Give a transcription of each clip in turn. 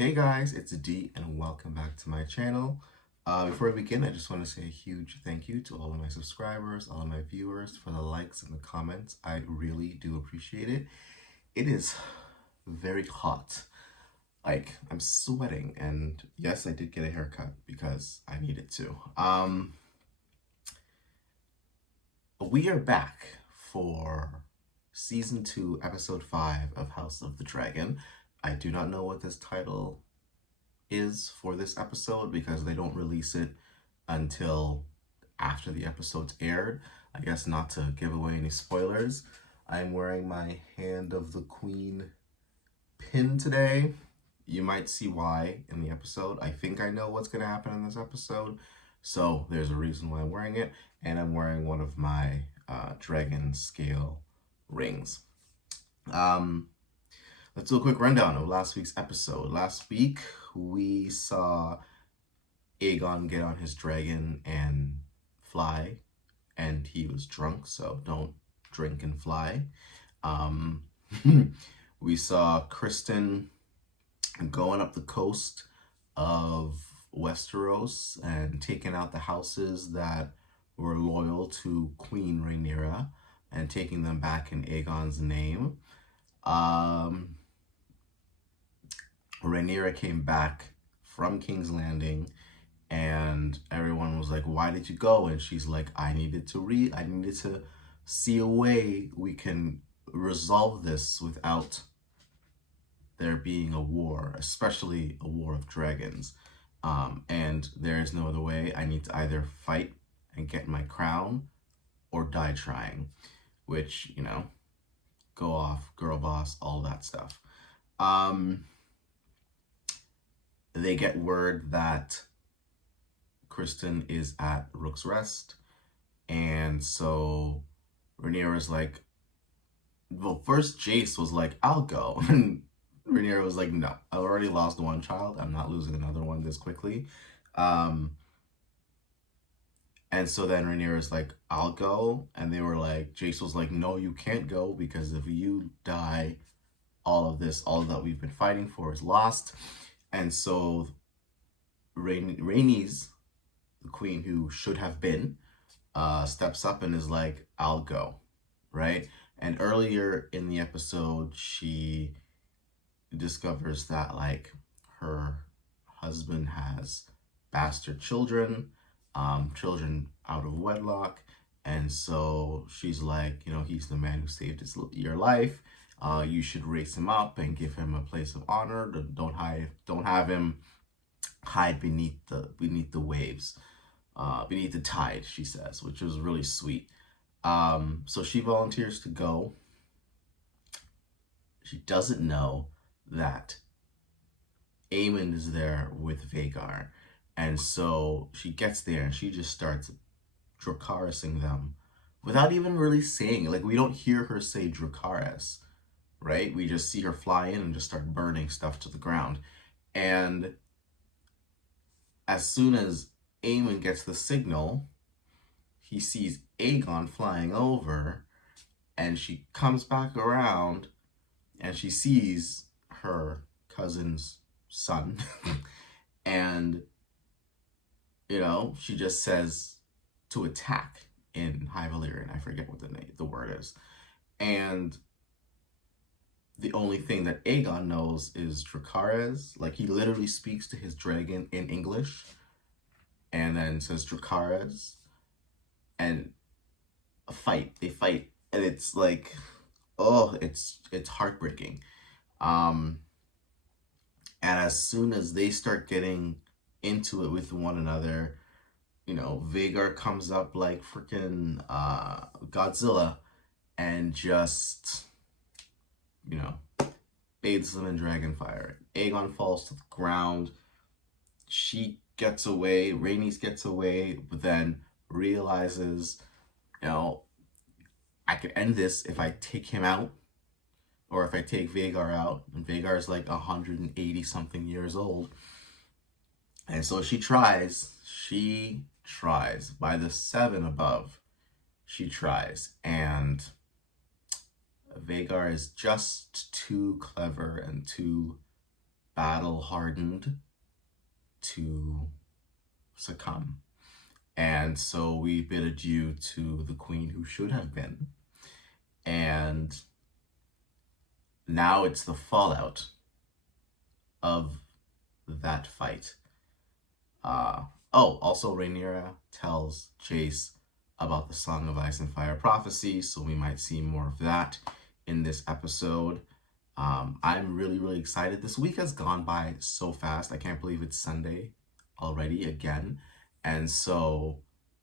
Hey guys, it's D and welcome back to my channel. Before we begin, I just want to say a huge thank you to all of my subscribers, all of my viewers for the likes and the comments. I really do appreciate it. It is very hot. Like, I'm sweating, and yes, I did get a haircut because I needed to. We are back for Season 2, Episode 5 of House of the Dragon. I do not know what this title is for this episode because they don't release it until after the episode's aired. I guess not to give away any spoilers. I'm wearing my Hand of the Queen pin today. You might see why in the episode. I think I know what's going to happen in this episode, so there's a reason why I'm wearing it, and I'm wearing one of my dragon scale rings. Let's do a quick rundown of last week's episode. Last week, we saw Aegon get on his dragon and fly, and he was drunk, so don't drink and fly. We saw Kristen going up the coast of Westeros and taking out the houses that were loyal to Queen Rhaenyra and taking them back in Aegon's name. Rhaenyra came back from King's Landing and everyone was like, why did you go? And she's like, I needed to see a way we can resolve this without there being a war, especially a war of dragons. And there is no other way. I need to either fight and get my crown or die trying, which, you know, go off, girl boss, all that stuff. They get word that Kristen is at Rook's Rest, and so Rhaenyra's like, well, first Jace was like, I'll go, and Rhaenyra was like, no, I already lost one child, I'm not losing another one this quickly. And so then Rhaenyra's like, I'll go, and they were like, Jace was like, no, you can't go, because if you die, all that we've been fighting for is lost. And so Rhaenys, the queen who should have been, steps up and is like, I'll go, right? And earlier in the episode, she discovers that, like, her husband has bastard children, children out of wedlock. And so she's like, you know, he's the man who saved your life. You should raise him up and give him a place of honor. Don't have him hide beneath the waves, beneath the tide, she says, which was really sweet. So she volunteers to go. She doesn't know that Aemon is there with Vhagar. And so she gets there and she just starts Dracarysing them without even really saying it. Like, we don't hear her say Dracarys, right? We just see her fly in and just start burning stuff to the ground. And as soon as Aemon gets the signal, he sees Aegon flying over, and she comes back around and she sees her cousin's son. And, you know, she just says to attack in High Valyrian. I forget what the word is. And the only thing that Aegon knows is Dracarys. Like, he literally speaks to his dragon in English and then says Dracarys, and they fight, and it's like, oh, it's heartbreaking. And as soon as they start getting into it with one another, you know, Vhagar comes up like freaking Godzilla and just, you know, bathes them in dragon fire. Aegon falls to the ground. She gets away. Rhaenys gets away, but then realizes, you know, I could end this if I take him out, or if I take Vhagar out. And Vhagar is like 180 something years old. And so she tries. By the 7 above, she tries. And Vhagar is just too clever and too battle hardened to succumb. And so we bid adieu to the queen who should have been. And now it's the fallout of that fight. Also Rhaenyra tells Jace about the Song of Ice and Fire prophecy, so we might see more of that in this episode. I'm really, really excited. This week has gone by so fast. I can't believe it's Sunday already again. And so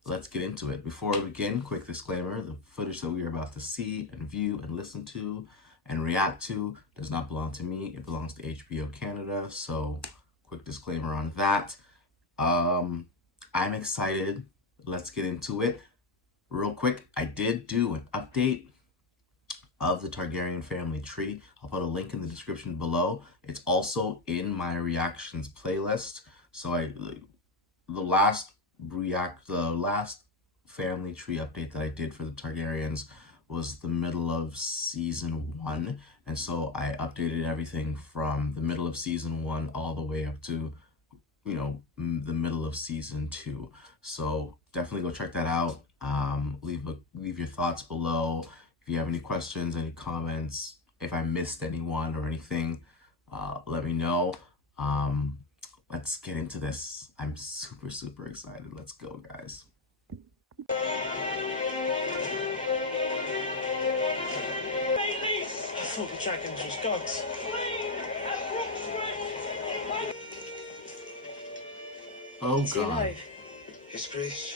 let's get into it. Before we begin, quick disclaimer, the footage that we are about to see and view and listen to and react to does not belong to me. It belongs to HBO Canada. So quick disclaimer on that. I'm excited. Let's get into it. Real quick, I did do an update of the Targaryen family tree. I'll put a link in the description below. It's also in my reactions playlist. So the last family tree update that I did for the Targaryens was the middle of season 1, and so I updated everything from the middle of season 1 all the way up to the middle of season 2. So definitely go check that out. Leave your thoughts below. If you have any questions, any comments, if I missed anyone or anything, let me know. Let's get into this. I'm super, super excited. Let's go, guys. I thought the dragons was gods. Oh, God. His grace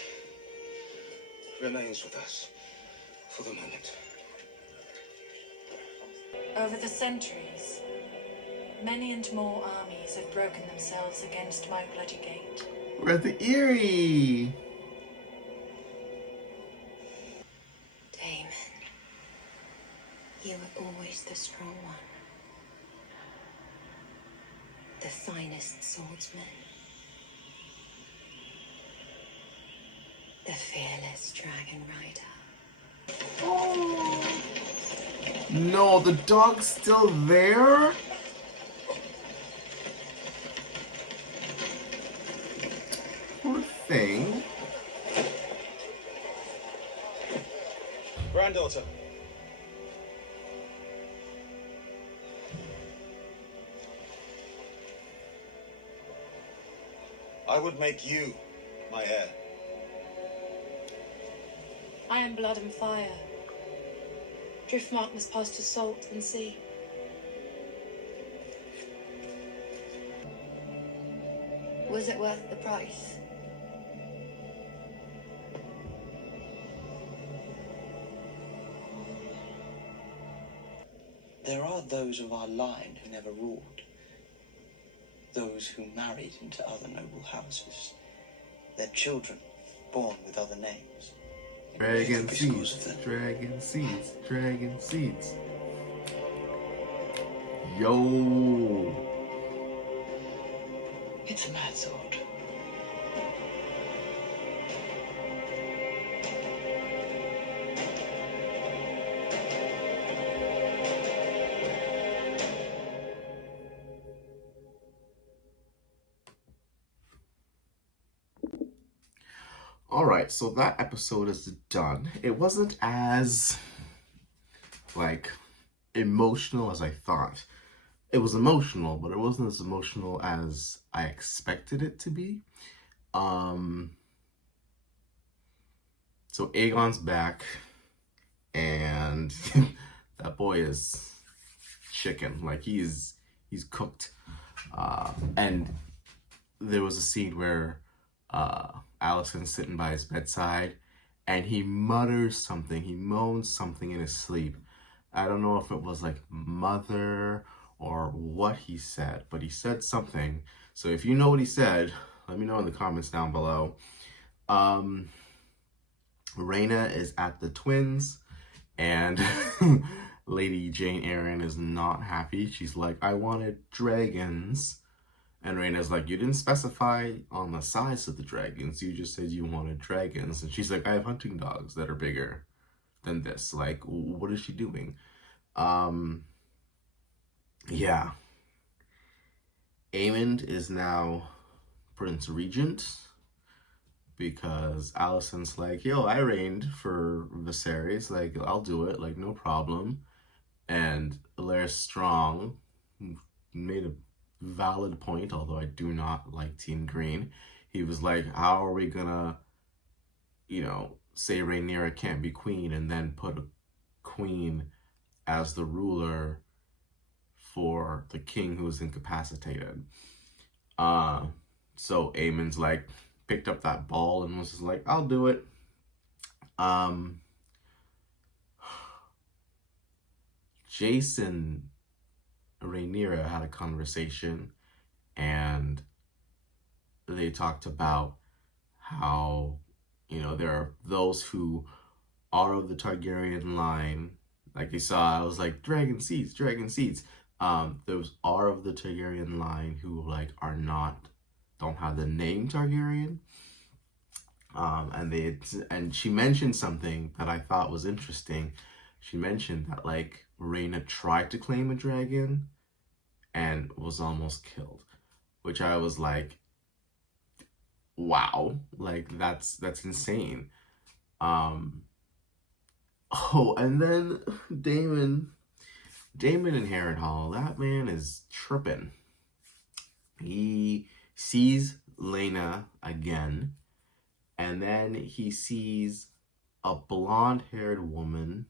remains with us for the moment. Over the centuries, many and more armies have broken themselves against my bloody gate. We're at the Eyrie. Damon, you were always the strong one. The finest swordsman. The fearless dragon rider. Oh. No, the dog's still there? Poor thing. Granddaughter. I would make you my heir. I am blood and fire. Driftmark must pass to salt and sea. Was it worth the price? There are those of our line who never ruled. Those who married into other noble houses. Their children born with other names. Dragon seeds, dragon seeds, dragon seeds. Yo. It's a mad sword. All right, so that episode is done. It wasn't as emotional as I thought. It was emotional, but it wasn't as emotional as I expected it to be. So Aegon's back, and that boy is chicken. Like he's cooked. And there was a scene where Allison's sitting by his bedside, and he mutters something. He moans something in his sleep. I don't know if it was like mother or what he said, but he said something. So if you know what he said, let me know in the comments down below. Rhaena is at the twins, and Lady Jane Eyre is not happy. She's like, I wanted dragons. And Rhaena's like, you didn't specify on the size of the dragons. You just said you wanted dragons. And she's like, I have hunting dogs that are bigger than this. Like, what is she doing? Yeah. Aemond is now Prince Regent because Alicent's like, yo, I reigned for Viserys, like, I'll do it, like, no problem. And Larys Strong made a valid point, although I do not like Team Green. He was like, how are we gonna, say Rhaenyra can't be queen and then put a queen as the ruler for the king who is incapacitated? So Aemon's like, picked up that ball and was just like, I'll do it. Jason Rhaenyra had a conversation, and they talked about how, there are those who are of the Targaryen line. Like you saw, I was like, dragon seeds, dragon seeds. Those are of the Targaryen line who like don't have the name Targaryen. And she mentioned something that I thought was interesting. She mentioned that like Rhaena tried to claim a dragon and was almost killed, which I was like, wow, like that's insane. Oh, and then Daemon in Harrenhal, that man is tripping. He sees Lena again, and then he sees a blonde-haired woman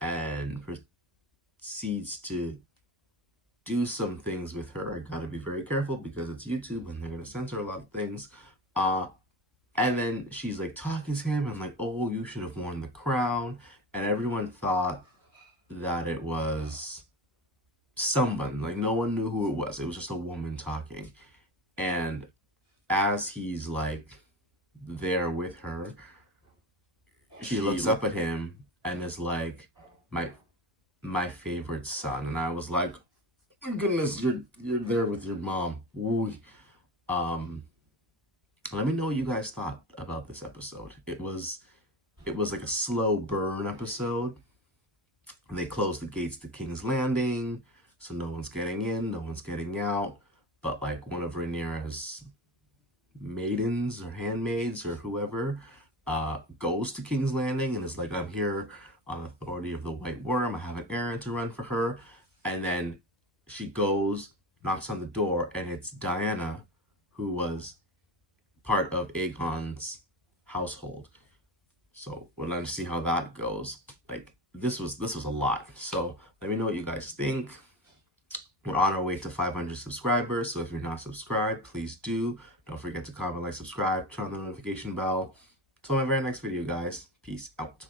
and proceeds to do some things with her. I gotta be very careful because it's YouTube and they're gonna censor a lot of things. And then she's like talking to him and like, oh, you should have worn the crown. And everyone thought that it was someone. Like no one knew who it was. It was just a woman talking. And as he's like there with her, she looks up at him and is like, my favorite son. And I was like, oh my goodness, you're there with your mom. Ooh. Let me know what you guys thought about this episode. It was like a slow burn episode. They closed the gates to King's Landing, so no one's getting in, no one's getting out. But like one of Rhaenyra's maidens or handmaids or whoever goes to King's Landing and is like, I'm here on authority of the White Worm. I have an errand to run for her. And then she goes, knocks on the door, and it's Diana, who was part of Aegon's household. So we'll let us see how that goes. Like this was a lot. So let me know what you guys think. We're on our way to 500 subscribers. So if you're not subscribed, please do. Don't forget to comment, like, subscribe, turn on the notification bell. Till my very next video, guys. Peace out.